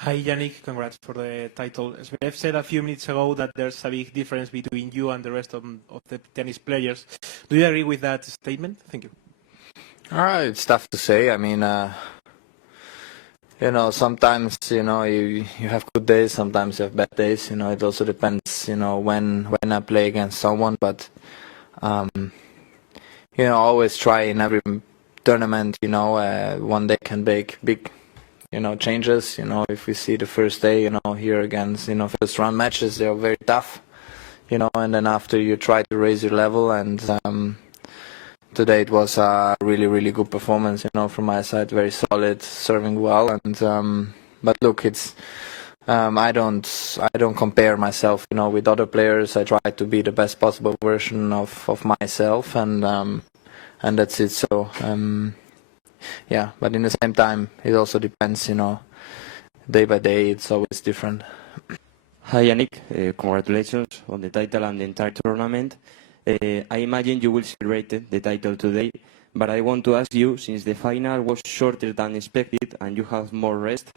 Hi, Jannik. Congrats for the title. ZVEREV said a few minutes ago that there's a big difference between you and the rest of the tennis players. Do you agree with that statement? Thank you. It's tough to say. I mean, sometimes, you have good days, sometimes you have bad days. It also depends, when I play against someone. But, always try in every tournament, one day can make big, changes. If we see the first day, here against, first round matches, they're very tough, and then after you try to raise your level. And today it was a really, really good performance, from my side, very solid, serving well. And but look, it's I don't compare myself, with other players. I try to be the best possible version of myself, and that's it. So yeah, but in the same time, it also depends, day by day. It's always different. Hi Jannik, congratulations on the title and the entire tournament. I imagine you will celebrate the title today, but I want to ask you, since the final was shorter than expected and you have more rest,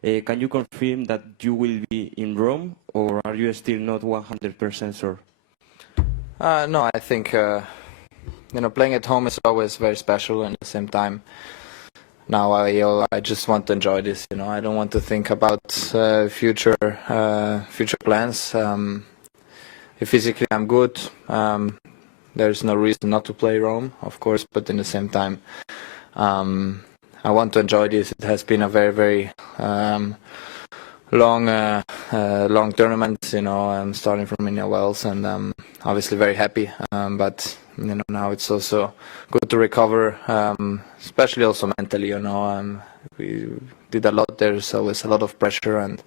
can you confirm that you will be in Rome, or are you still not 100% sure? No, I think playing at home is always very special, and at the same time, now I just want to enjoy this. I don't want to think about future plans. If physically I'm good, there's no reason not to play Rome, of course. But in the same time, I want to enjoy this. It has been a very, very long tournament. I'm starting from Indian Wells, and obviously very happy. But now it's also good to recover, especially also mentally. We did a lot there, so it's a lot of pressure, and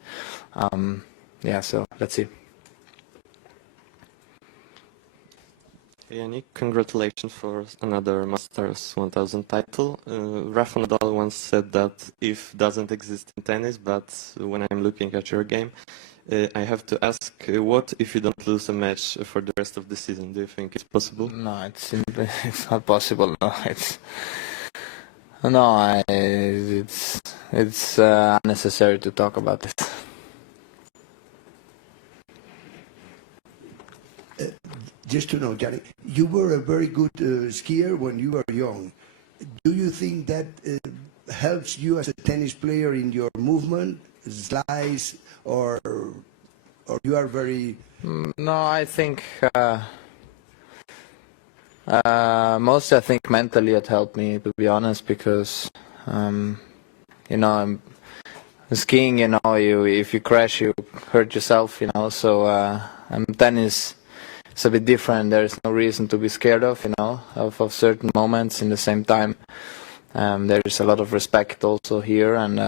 yeah. So let's see. Jannik, congratulations for another Masters 1000 title. Rafa Nadal once said that if doesn't exist in tennis, but when I'm looking at your game, I have to ask, what if you don't lose a match for the rest of the season? Do you think it's possible? No, it's not possible. No, it's unnecessary to talk about it. Just to know, Jannik, you were a very good skier when you were young. Do you think that helps you as a tennis player in your movement, slice, or you are very... No, I think mostly I think mentally it helped me, to be honest, because skiing, if you crash, you hurt yourself, so tennis, it's a bit different. There's no reason to be scared of, of certain moments. In the same time, there is a lot of respect also here, and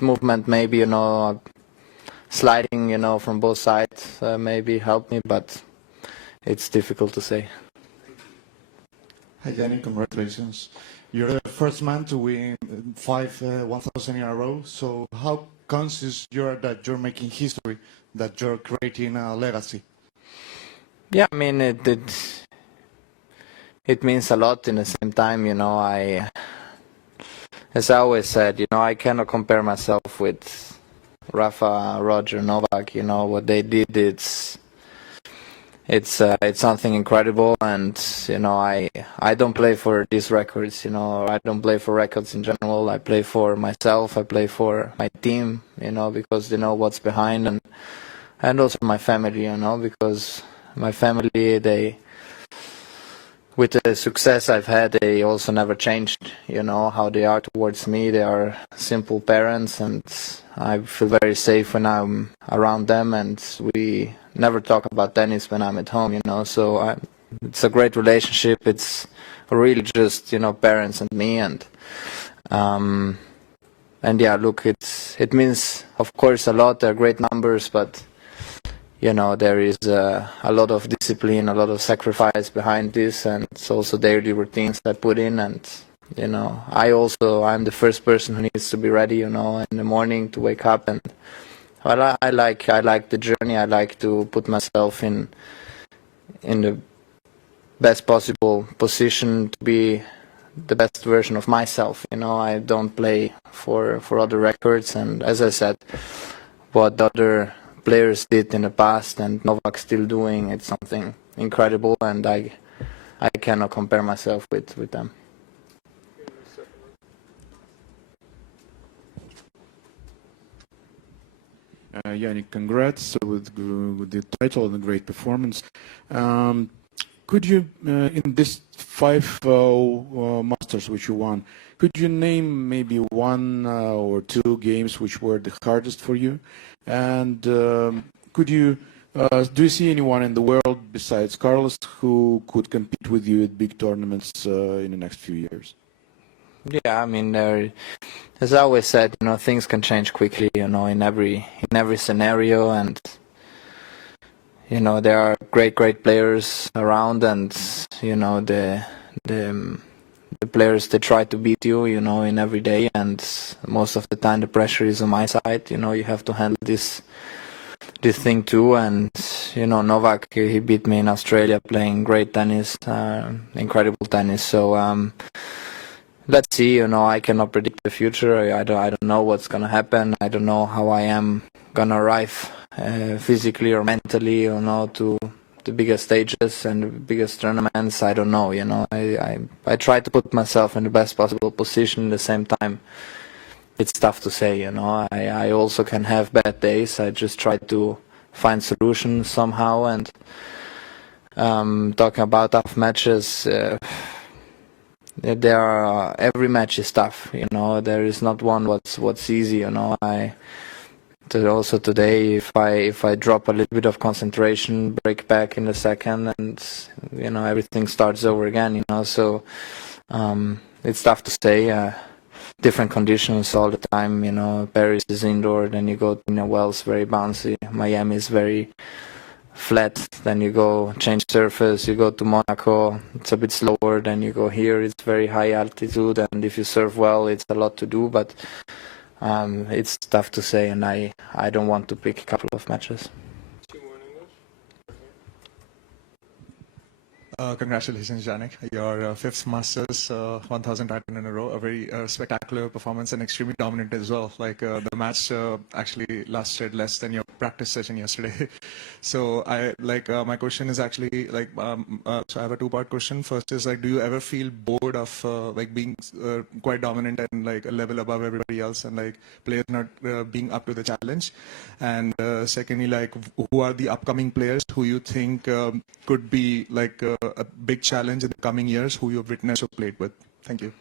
movement, maybe, sliding, from both sides, maybe help me, but it's difficult to say. Hi Jannik, congratulations. You're the first man to win 1,000 in a row, so how conscious you are that you're making history, that you're creating a legacy? Yeah, I mean, it means a lot. In the same time, as I always said, I cannot compare myself with Rafa, Roger, Novak. What they did, it's something incredible. And I don't play for these records. I don't play for records in general. I play for myself. I play for my team. Because they know what's behind, and also my family. Because my family, with the success I've had, they also never changed, how they are towards me. They are simple parents, and I feel very safe when I'm around them, and we never talk about tennis when I'm at home, so it's a great relationship. It's really just, parents and me, and yeah, look, it means, of course, a lot. They're great numbers, but there is a lot of discipline, a lot of sacrifice behind this, and it's also daily routines I put in. And I'm the first person who needs to be ready, in the morning to wake up. And well, I like the journey. I like to put myself in the best possible position to be the best version of myself. You know, I don't play for other records, and as I said, what other players did in the past and Novak's still doing, it's something incredible, and I cannot compare myself with them. Jannik, congrats with the title and the great performance. Could you, in this 5 Masters which you won, could you name maybe 1 or 2 games which were the hardest for you? And could you, do you see anyone in the world besides Carlos who could compete with you at big tournaments in the next few years? Yeah, I mean, as I always said, you know, things can change quickly, you know, in every scenario, and you know, there are great players around, and you know, the players, they try to beat you, you know, in every day, and most of the time the pressure is on my side. You know, you have to handle this thing too, and you know, Novak, he beat me in Australia playing great tennis, incredible tennis. So let's see. You know, I cannot predict the future. I don't know what's gonna happen. I don't know how I am gonna arrive physically or mentally, you know, to the biggest stages and the biggest tournaments. I don't know. You know, I try to put myself in the best possible position. At the same time, it's tough to say. You know, I also can have bad days. I just try to find solutions somehow. And talking about tough matches. There are every match is tough, you know. There is not one what's easy, you know. Also today, if I drop a little bit of concentration, break back in a second, and you know, everything starts over again, you know. So it's tough to say. Different conditions all the time, you know. Paris is indoor, then you go to, you know, Wells, very bouncy. Miami is very flat, then you go change surface, you go to Monaco, it's a bit slower, then you go here, it's very high altitude, and if you serve well, it's a lot to do, but it's tough to say, and I don't want to pick a couple of matches. Congratulations, Jannik. Your 5th Masters, 1,000 title in a row, a very spectacular performance and extremely dominant as well. Like the match actually lasted less than your practice session yesterday. So my question is actually like, so I have a 2-part question. First is like, do you ever feel bored of like being quite dominant and like a level above everybody else, and like players not being up to the challenge? And secondly, like, who are the upcoming players who you think could be like a big challenge in the coming years, who you've witnessed or played with? Thank you.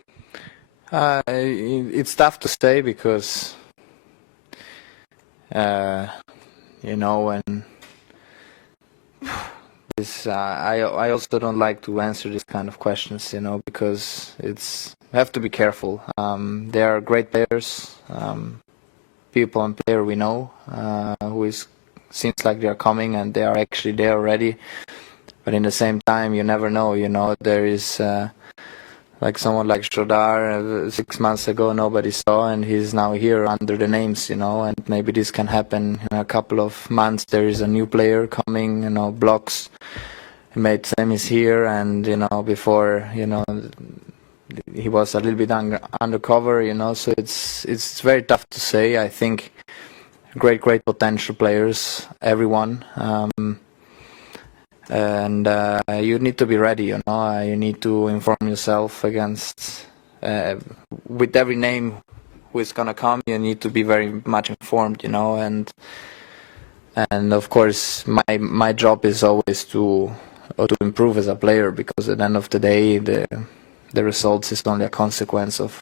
It's tough to say because you know, when this I also don't like to answer these kind of questions, you know, because it's, you have to be careful. There are great players, people and player we know, who seems like they are coming and they are actually there already. But in the same time, you never know, you know. There is like someone like Shodar, 6 months ago nobody saw, and he's now here under the names, you know, and maybe this can happen in a couple of months. There is a new player coming, you know, Blocks, he made semis here, and, you know, before, you know, he was a little bit undercover, you know, so it's very tough to say. I think great potential players, everyone. And you need to be ready, you know. You need to inform yourself against with every name who is gonna come. You need to be very much informed, you know. And of course, my job is always to improve as a player, because at the end of the day, the results is only a consequence of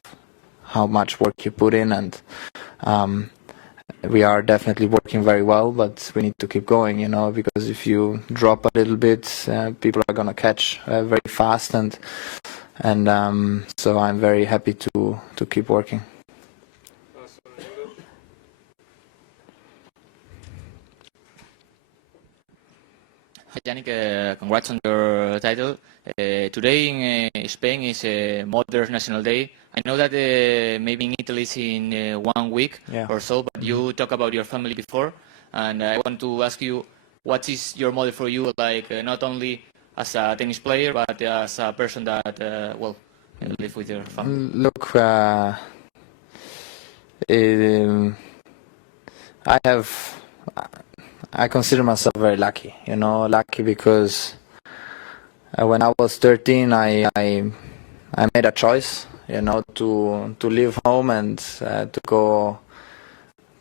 how much work you put in. And we are definitely working very well, but we need to keep going, you know, because if you drop a little bit, people are gonna catch very fast, and so I'm very happy to keep working. Hi Jannik, congrats on your title. Today in Spain is Mother's National Day. I know that maybe in Italy it's in 1 week or so, but you talk about your family before, and I want to ask you, what is your mother for you, like not only as a tennis player, but as a person that, well, live with your family? Look, I consider myself very lucky, lucky because when I was 13, I made a choice, to leave home and to go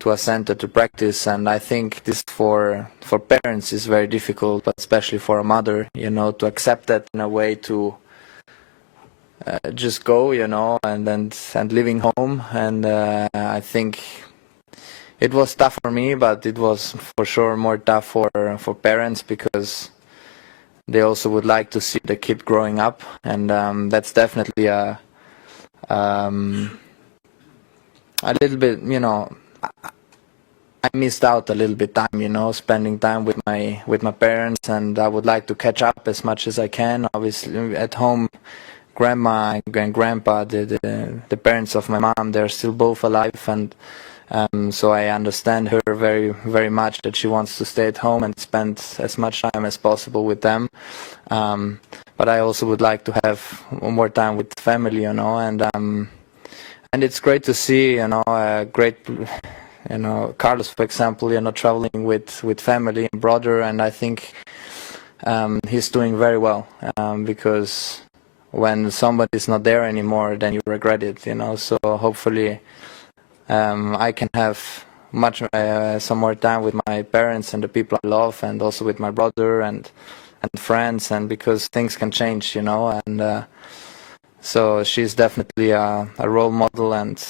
to a center to practice. And I think this for parents is very difficult, but especially for a mother, to accept that in a way, to just go, and living home. And I think it was tough for me, but it was for sure more tough for parents, because they also would like to see the kid growing up. And that's definitely a little bit, I missed out a little bit time, spending time with my parents, and I would like to catch up as much as I can. Obviously at home, grandma and grandpa, the parents of my mom, they're still both alive, and so I understand her very, very much, that she wants to stay at home and spend as much time as possible with them. But I also would like to have more time with family, and it's great to see, Carlos, for example, traveling with family and brother, and I think he's doing very well, because when somebody's not there anymore, then you regret it, so hopefully I can have some more time with my parents and the people I love, and also with my brother and friends, and because things can change, and so she's definitely a role model, and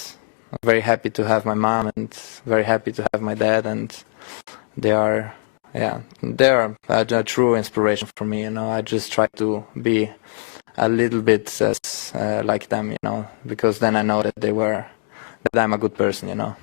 I'm very happy to have my mom and very happy to have my dad, and they are a true inspiration for me. I just try to be a little bit like them, because then I know that I'm a good person,